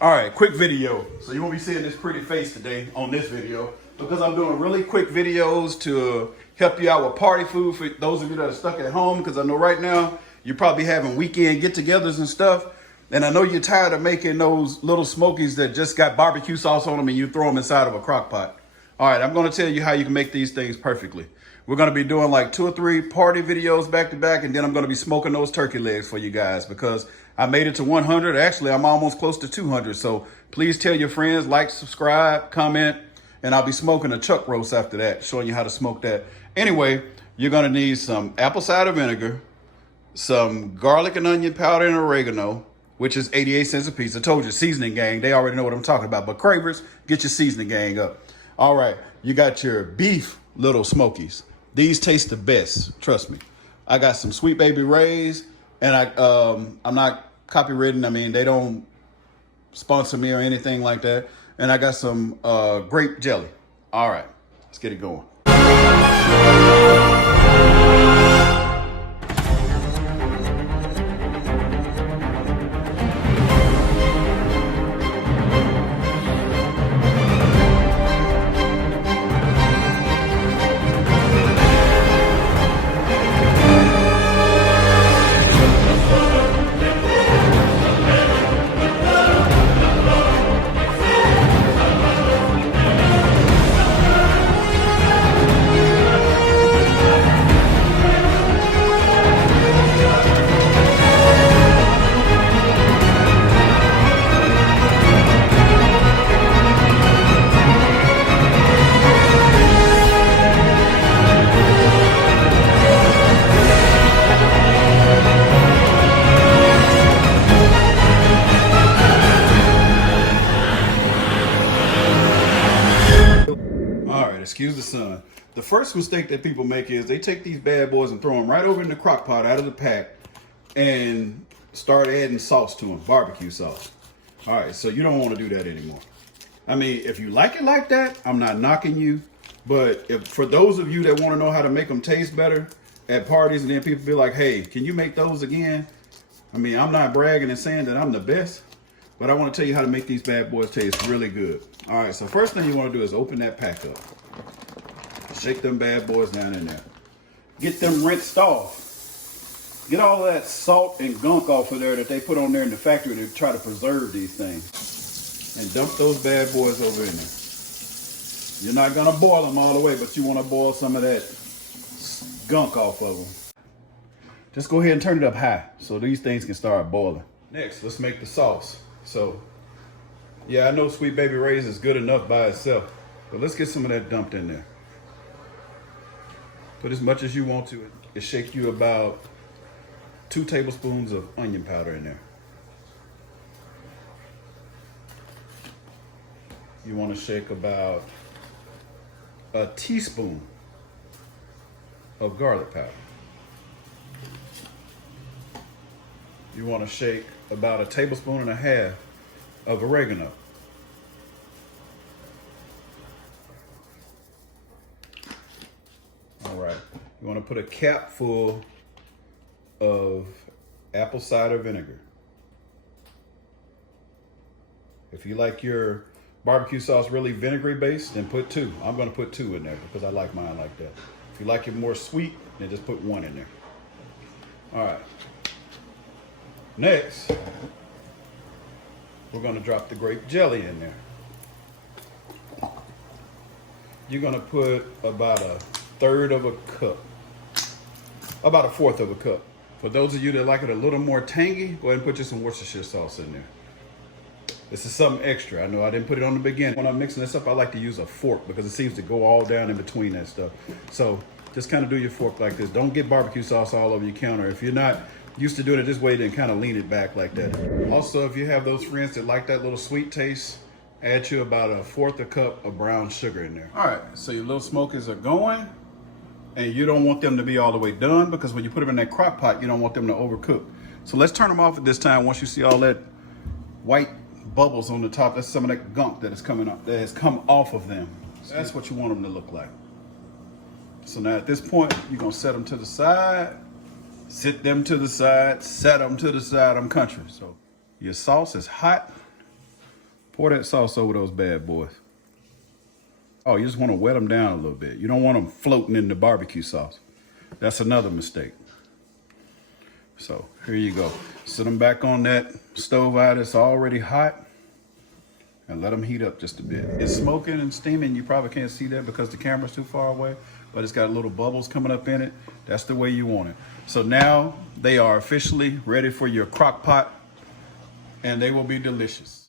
All right, quick video. So you won't be seeing this pretty face today on this video because I'm doing really quick videos to help you out with party food for those of you that are stuck at home, because I know right now you're probably having weekend get-togethers and stuff. And I know you're tired of making those little smokies that just got barbecue sauce on them and you throw them inside of a crock pot. All right, I'm gonna tell you how you can make these things perfectly. We're gonna be doing like 2 or 3 party videos back to back, and then I'm gonna be smoking those turkey legs for you guys because I made it to 100. Actually, I'm almost close to 200. So please tell your friends, like, subscribe, comment, and I'll be smoking a chuck roast after that, showing you how to smoke that. Anyway, you're gonna need some apple cider vinegar, some garlic and onion powder and oregano, which is 88 cents a piece. I told you, seasoning gang, they already know what I'm talking about. But Cravings, get your seasoning gang up. All right, you got your beef Lil Smokies. These taste the best, trust me. I got some Sweet Baby Ray's, and I'm not copywritten. I mean, they don't sponsor me or anything like that. And I got some grape jelly. All right, let's get it going. Excuse the sun. The first mistake that people make is they take these bad boys and throw them right over in the crock pot out of the pack and start adding sauce to them, barbecue sauce. All right, so you don't want to do that anymore. I mean, if you like it like that, I'm not knocking you. But if for those of you that want to know how to make them taste better at parties, and then people be like, hey, can you make those again? I mean, I'm not bragging and saying that I'm the best, but I want to tell you how to make these bad boys taste really good. All right, so first thing you want to do is open that pack up. Shake them bad boys down in there. Get them rinsed off. Get all that salt and gunk off of there that they put on there in the factory to try to preserve these things. And dump those bad boys over in there. You're not gonna boil them all the way, but you wanna boil some of that gunk off of them. Just go ahead and turn it up high so these things can start boiling. Next, let's make the sauce. So, yeah, I know Sweet Baby Ray's is good enough by itself, but let's get some of that dumped in there. Put as much as you want to. It shake you about 2 tablespoons of onion powder in there. You want to shake about a teaspoon of garlic powder. You want to shake about 1.5 tablespoons of oregano. You want to put a cap full of apple cider vinegar. If you like your barbecue sauce really vinegary based, then put 2. I'm going to put 2 in there because I like mine like that. If you like it more sweet, then just put 1 in there. All right. Next, we're going to drop the grape jelly in there. You're going to put about 1/3 of a cup. About 1/4 of a cup. For those of you that like it a little more tangy, go ahead and put you some Worcestershire sauce in there. This is something extra. I know I didn't put it on the beginning. When I'm mixing this up, I like to use a fork because it seems to go all down in between that stuff. So just kind of do your fork like this. Don't get barbecue sauce all over your counter. If you're not used to doing it this way, then kind of lean it back like that. Also, if you have those friends that like that little sweet taste, add you about 1/4 cup of brown sugar in there. All right, so your Lil Smokies are going. And you don't want them to be all the way done because when you put them in that crock pot, you don't want them to overcook. So let's turn them off at this time. Once you see all that white bubbles on the top, that's some of that gunk that is coming up, that has come off of them. So that's what you want them to look like. So now at this point, you're gonna set them to the side, sit them to the side, set them to the side. I'm country. So your sauce is hot. Pour that sauce over those bad boys. Oh, you just want to wet them down a little bit. You don't want them floating in the barbecue sauce. That's another mistake. So here you go. Sit them back on that stove out. It's already hot. And let them heat up just a bit. It's smoking and steaming. You probably can't see that because the camera's too far away, but it's got little bubbles coming up in it. That's the way you want it. So now they are officially ready for your crock pot, and they will be delicious.